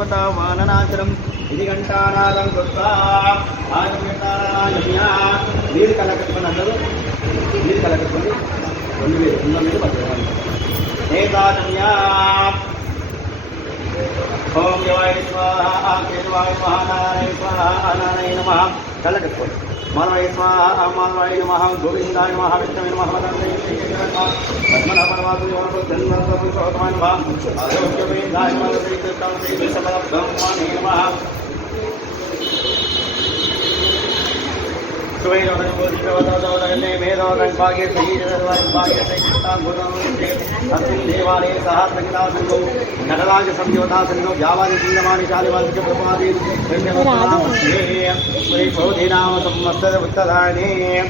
వాననాచరం ఇది గంటానాదం కృత్వా ఆచమేతారాయమ్యా నీరు కలకట్టుకుని అందరూ నీరు కలకట్టుకుని 2000 ఉన్న మీద పట్టుకోవాలి ఏతాచమ్యా ఓం దేవాయ స్వాహ కేశవాయ స్వాహ నారాయణ స్వాహ నారాయణ నమః కలకట్టుకోండి మానవాయ స్వాహ మానవాయ నమః గోవిందాయ నమః విష్ణువే నమః పద్మనాభనవాసు యోగోత్తమాయ నమః ఆరోగ్యవేదాయ నమః శ్రీకృష్ణాయ నమః देवालय सहस्रगता संगो नटराज संयोता संगो व्यावादि सिंहमानि शालिवादि प्रपादि नाम संवत्सर उत्तरायणे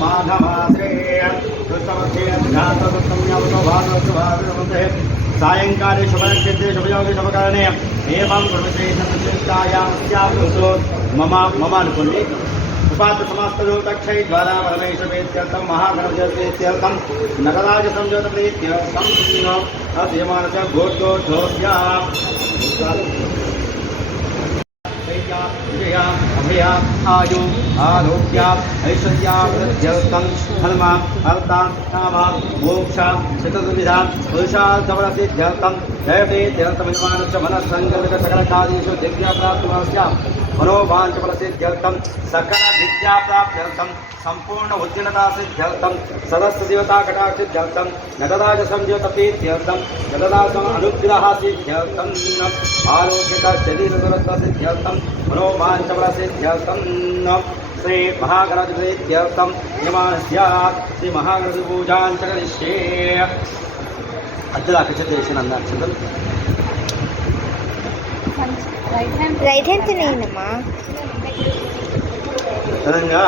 माघमासे सायंकाले शुभनक्षत्रे शुभयोगे शुभकरणे एवं मम मम अनुकुंडी उपात समास्तरो तक्षय द्वारा परमेश्वरेत्यर्थं महागणपतित्यर्थं नटराज संयोतप्रीत्यर्थं अध्यमानस्य घोषोद्धोस्या विजया अभया आयु आरोग्य ऐश्वर्या वृद्ध्यर्थं धर्म अर्थ काम मोक्ष चतुर्विधा पुरुषार्थफलसिद्ध्यर्थं जयतेत्यर्थमिमानस्य मनस्सङ्कल्पित सकलकार्येषु दिव्याप्राप्तिमस्य मनोवाञ्छफलसिद्ध्यर्थं सकलविद्याप्राप्त्यर्थं संपूर्ण उद्यनतासिद्ध्यर्थं सरस्वतीदेवताकटाक्षसिद्ध्यर्थं नटराज संयोतप्रीत्यर्थं नटराज अनुग्रहसिद्ध्यर्थं आरोग्यशरीरदुरत्वसिद्ध्यर्थं मनोवाञ्छफलसिद्ध्यर्थं श्री महागणपतिप्रीत्यर्थं यमानस्यात् श्री महागणपतिपूजां च करिष्ये अद्यलाकचदेशनन्दाक्षतम् రైట్ హ్యాండ్ తినేనమ్మా తెలంగా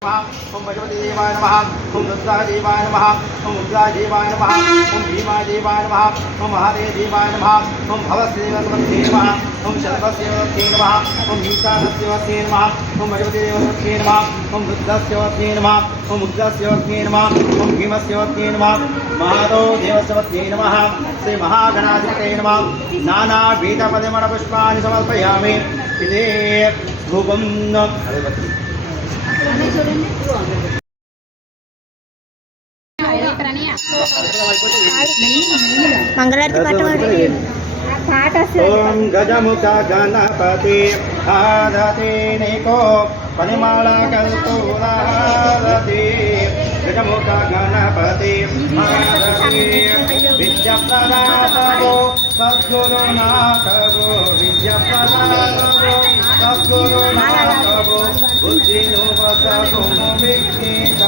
ओम भगवती देवाय नमः ओम रुद्राय देवाय नमः ओम उग्राय देवाय नमः ओम भीमाय देवाय नमः ओम महादेव देवाय नमः ओम भवस्देवते नमः ओम शर्वस्देवते नमः ओम ईशानस्देवते नमः ओम भगवती देवते नमः ओम रुद्रस्देवते नमः ओम उग्रस्देवते नमः ओम भीमस्देवते नमः महादेवस्देवते नमः श्री महागणाधिपते नमः नानाभीतपरिमलपुष्पाणि समर्पयामि इति धूपं మంగళారతి పాట ఓం గజముఖ గణపతి ఆదతే నికో పరిమళ కల్పూరారతి గజముఖ గణపతి ఆదతే విద్యాప్రదాతవో సద్గురునాథవో విద్యాప్రదాతవో సద్గురునాథవో బుద్ధిను వసతుము విఘ్నేశ